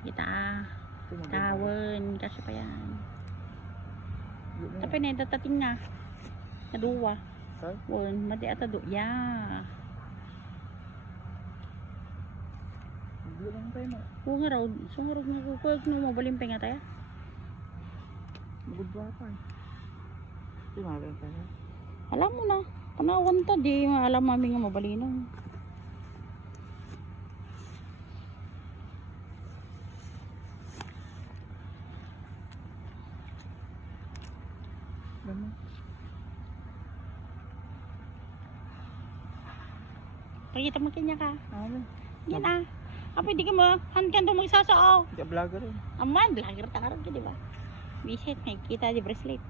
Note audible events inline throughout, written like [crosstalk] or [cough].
Kita. Ito. Tawon. Kasi pa yan. Na. Tapi na datating na. Naduwa. Won. Mati ata do. Ya. Tayo na. Oo nga raw. So nga raw nga kukuha no mabalimpe nga tayo. Magod ba pa eh. Ito, maganda tayo. Alam mo na. Panawan ta. Di alam mami nga mabalinong. Ano? Pakita mo kanya ka. Ano? Yan ah. Ah, pwede ka mo. Hankan daw magsasao. Ka vlogger eh. Aman, vlogger ta karon ka, di ba? Visit, nakikita di bracelet.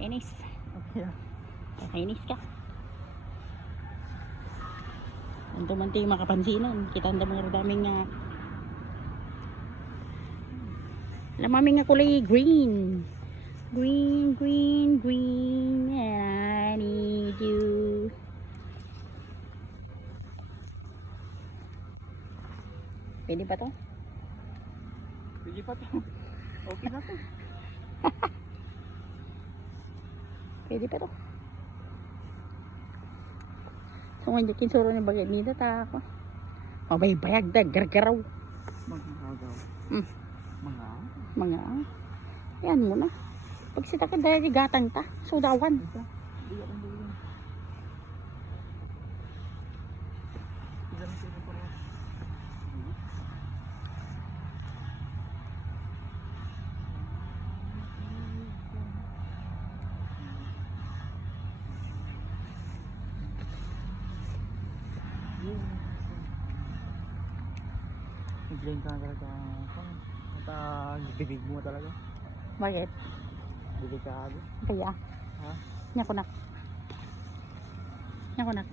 Inis. Okay. ah. Kainis ka. Ang tumanti yung makapansinan. Kita ang mga daming nga. Alam mami nga kulay green. Green, green, green. And I need you. Pwede pa to? Pwede pa to. [laughs] Okay na to. Pwede pa to. So, dyan kinsuro ni bagay nida ta ako. Mabaybayag da, gargaraw. Magkakagaw. Hmm. Mga. Mga, yan mo na. Pag sita ka dahil gatang ta, sudawan. Isa. Hindi ka talaga. At ah, bibig mo talaga. Bakit? Delikado. Kaya, Ha? niya kunak. Niya kunak.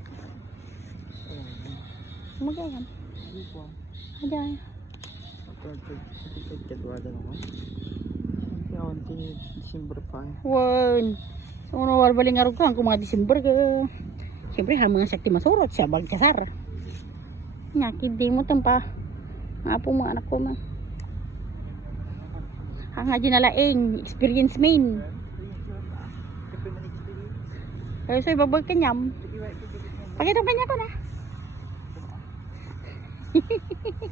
Magayan. Hindi po. Eh. Wan. So, ano, walbaling araw ka, kung mga December ka. Siyempre, ha, mga sakti masurot siya, bagkasar. Nyakid di mo tampa. Nga po mga anak ko na. Ang nga dinalaing, experience main. Kaya sa'yo, babag kanyam. Pakita kanya ko na. [laughs]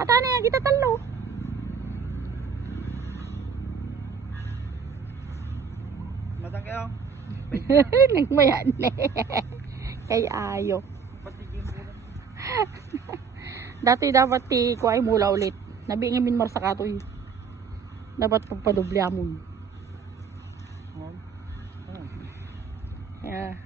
Ata na yan, kita talo. Matang kayo. [laughs] Nagmayan na [laughs] Kay ayo. Patigin mo. Dati dapat ti kuay mula ulit. Nabi nga min marsa katoy. Dapat pagpadubli amon. Ano? Ano? Yeah.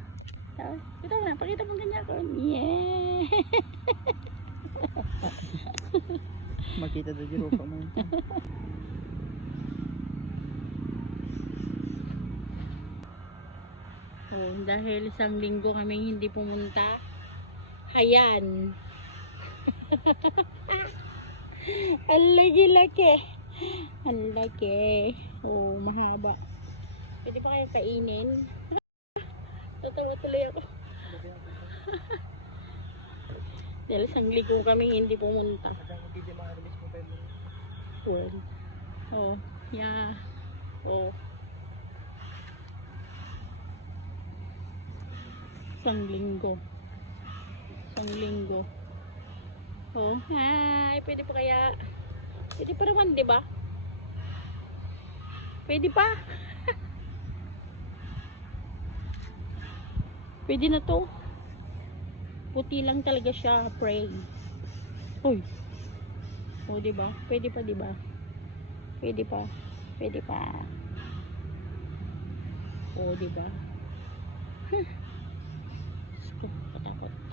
Ah, Kita mo na, pakita mo ganyan ko. Yeah. [laughs] Makita na dyan pa mo. Oh, dahil isang linggo kaming hindi pumunta. Hayan. [laughs] Ang laki-laki. Ang laki. Oh, mahaba. Pwede pa kayong kainin? [laughs] Tatawa tuloy ako. [laughs] Dahil isang linggo kaming hindi pumunta. Well. Oh, yeah. Oh. Isang linggo. Isang. Oh, hi. Pwede pa kaya? Pwede pa naman, di ba? Pwede pa. [laughs] Pwede na to. Puti lang talaga siya, pray. Uy. Oh, di ba? Pwede pa, di ba? Pwede pa. Pwede pa. Oh, di ba? Huh. [laughs] Diyos ko, katakot.